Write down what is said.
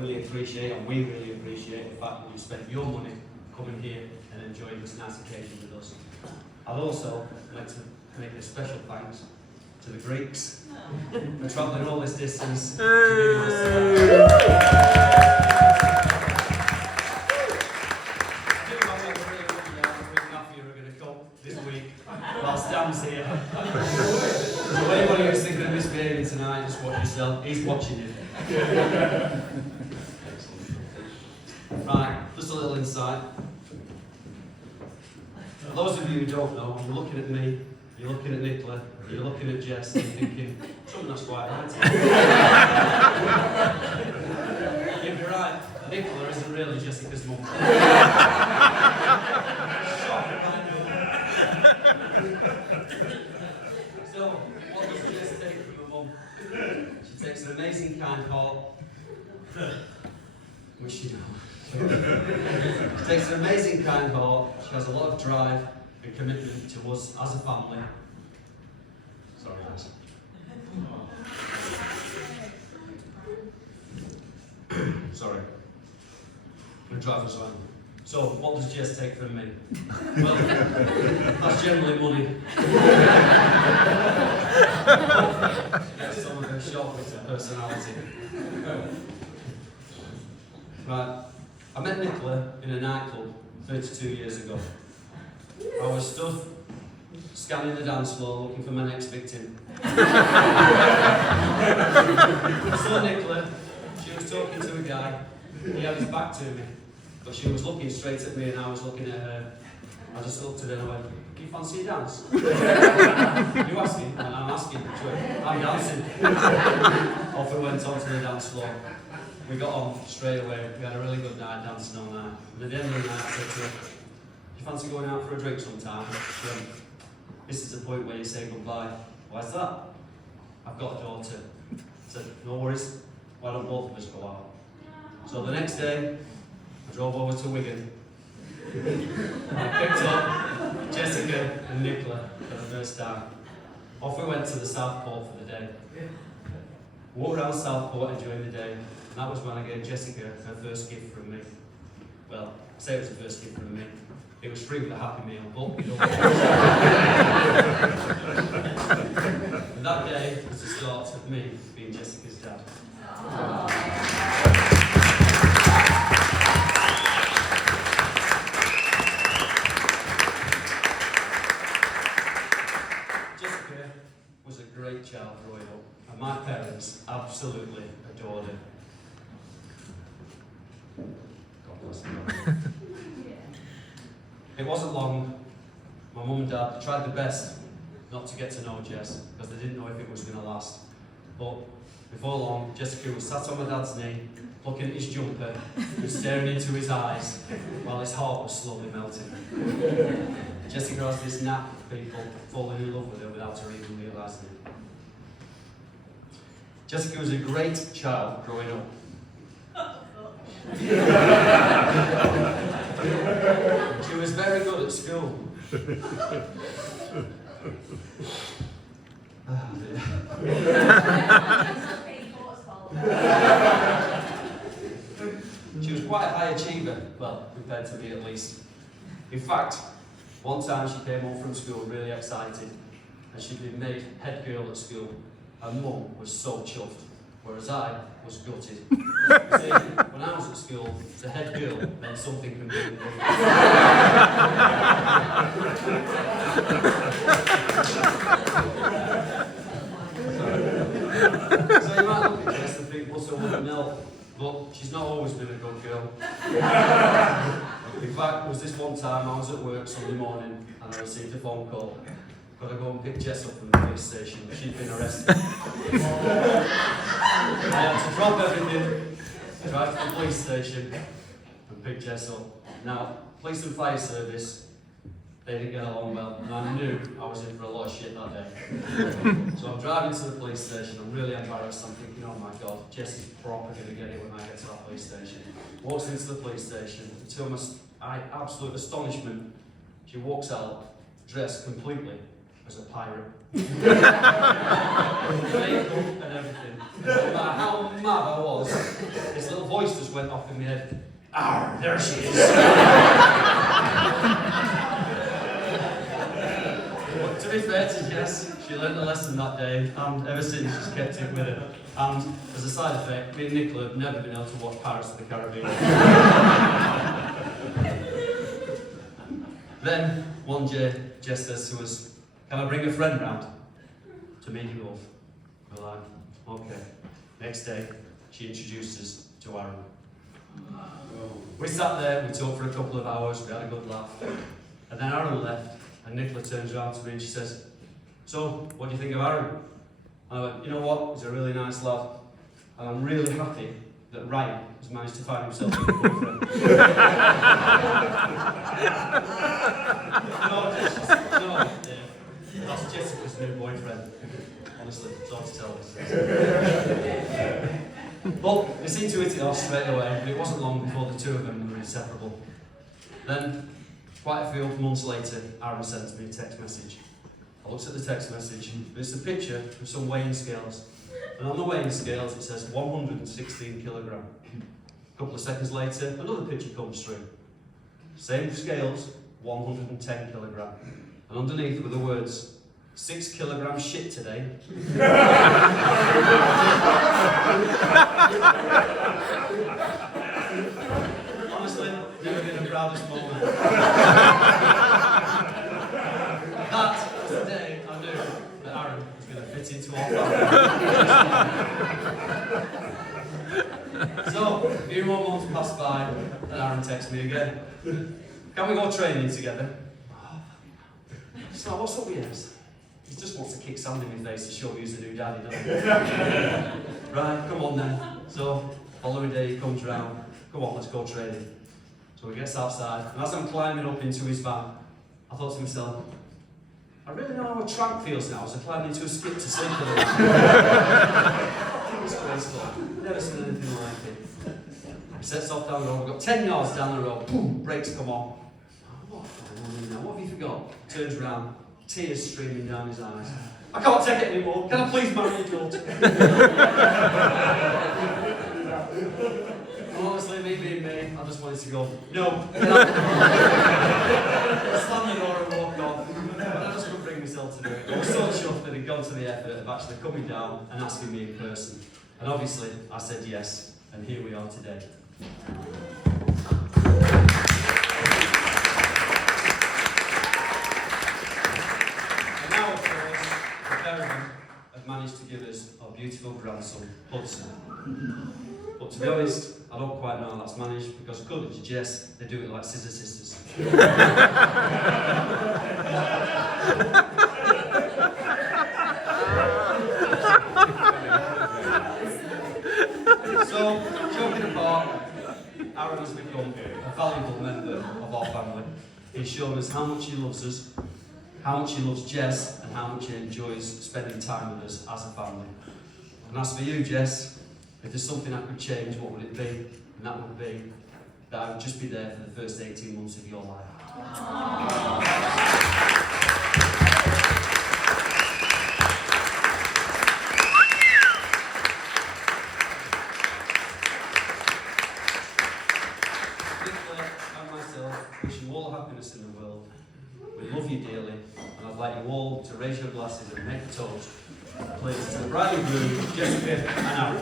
really appreciate, and we really appreciate the fact that you spent your money coming here and enjoying this nice occasion with us. I'd also like to make a special thanks to the Greeks for travelling all this distance to give us. This week, whilst Dan's here. So anybody who's thinking of misbehaving tonight, just watch yourself. He's watching you. Right, just a little insight. For those of you who don't know, you're looking at me, you're looking at Nicola, you're looking at Jess, and you're thinking, something that's quite right. You'd be right, Nicola isn't really Jessica's mum. So, what does Jess take from her mum? She takes an amazing kind heart, which she knows. She takes an amazing kind heart, she has a lot of drive and commitment to us as a family. Sorry guys. Sorry. I'm going to drive us on. So, what does Jess take from me? Well, that's generally money. That's some of her sharpness and personality. Right. I met Nicola in a nightclub 32 years ago. I was stood scanning the dance floor looking for my next victim. I saw Nicola, she was talking to a guy, he had his back to me, but she was looking straight at me and I was looking at her. I just looked at her and I went, do you fancy a dance? You asking? And I'm asking, I'm dancing. Off we went onto the dance floor. We got on straight away, we had a really good night dancing all night. And at the end of the night I said to her, do you fancy going out for a drink sometime? She went, this is the point where you say goodbye. Why's that? I've got a daughter. I said, no worries, why don't both of us go out? So the next day, I drove over to Wigan. I picked up Jessica and Nicola for the first time. Off we went to the Southport for the day. Walked around Southport enjoying the day. And that was when I gave Jessica her first gift from me. Well, I say it was the first gift from me. It was free with a Happy Meal, but you know. And that day was the start of me being Jessica's dad. Jessica was a great child growing up, and my parents absolutely adored her. God bless them. It wasn't long. My mum and dad tried their best not to get to know Jess because they didn't know if it was going to last. But before long, Jessica was sat on my dad's knee, looking at his jumper and staring into his eyes while his heart was slowly melting. Jessica has this knack of people falling in love with her without her even realising it. Jessica was a great child growing up. She was very good at school. She was quite a high achiever, well, compared to me at least. In fact, one time she came home from school really excited, and she'd been made head girl at school. Her mum was so chuffed, whereas I was gutted. See, when I was at school, the head girl meant something completely different. So you might look at Jess and think, what's a woman now? But she's not always been a good girl. In fact, there was this one time I was at work Sunday morning and I received a phone call. Got to go and pick Jess up from the police station. She'd been arrested. I had to drop everything, drive to the police station and pick Jess up. Now, police and fire service, they didn't get along well, and I knew I was in for a lot of shit that day. So I'm driving to the police station, I'm really embarrassed, I'm thinking, oh my god, Jess is proper going to get it when I get to that police station. Walks into the police station, to my absolute astonishment, she walks out, dressed completely as a pirate. Makeup and everything. No matter how mad I was, this little voice voice just went off in my head. Ah, there she is. But to be fair to Jess, she learned a lesson that day, and ever since she's kept it with her. And as a side effect, me and Nicola have never been able to watch Pirates of the Caribbean. Then, one day, Jess says to us, "Can I bring a friend round to mini golf?" We're like, okay. Next day, she introduced us to Aaron. We sat there, we talked for a couple of hours, we had a good laugh. And then Aaron left, and Nicola turns around to me and she says, "So, what do you think of Aaron?" And I went, "You know what, he's a really nice lad. And I'm really happy that Ryan has managed to find himself a boyfriend." No, that's Jessica's new boyfriend. Honestly, it's hard to tell this. But they seemed to hit it off straight away, but it wasn't long before the two of them were inseparable. Then, quite a few months later, Aaron sent me a text message. I looked at the text message, and it's a picture of some weighing scales. And on the weighing scales it says 116 kilogram. A couple of seconds later, another picture comes through. Same scales, 110 kilogram. And underneath were the words, 6 kilograms shit today. Honestly, never been the proudest moment. That was the day I knew that Aaron was going to fit into our family. So, a few more months passed by, and Aaron texts me again. "Can we go training together?" So, what's up with you? He just wants to kick sand in my face to show me who's the new daddy, doesn't he? Right, come on then. So, following day he comes round. "Come on, let's go training." So he gets outside, and as I'm climbing up into his van, I thought to myself, I really know how a tramp feels now as I climb into a skip to sleep for the night. It's graceful. Never seen anything like it. He sets off down the road. We've got 10 yards down the road. Boom, brakes come on. What have you forgot? Turns around, tears streaming down his eyes. "I can't take it anymore. Can I please marry your daughter?" Honestly, me being me, I just wanted to go, "No." Slam the door and walk off. But I just couldn't bring myself to do it. I was so chuffed that he'd gone to the effort of actually coming down and asking me in person. And obviously, I said yes, and here we are today. Have managed to give us our beautiful grandson, Hudson. But to be honest, I don't quite know how that's managed, because according to Jess, they do it like Scissor Sisters. So, joking apart, Aaron has become a valuable member of our family. He's shown us how much he loves us, how much he loves Jess, and how much he enjoys spending time with us as a family. And as for you, Jess, if there's something I could change, what would it be? And that would be that I would just be there for the first 18 months of your life. Nicola and myself wish you all the happiness in the world. We love you dearly, and I'd like you all to raise your glasses and make a toast. Please, to the bride and groom, Jessica and Aaron.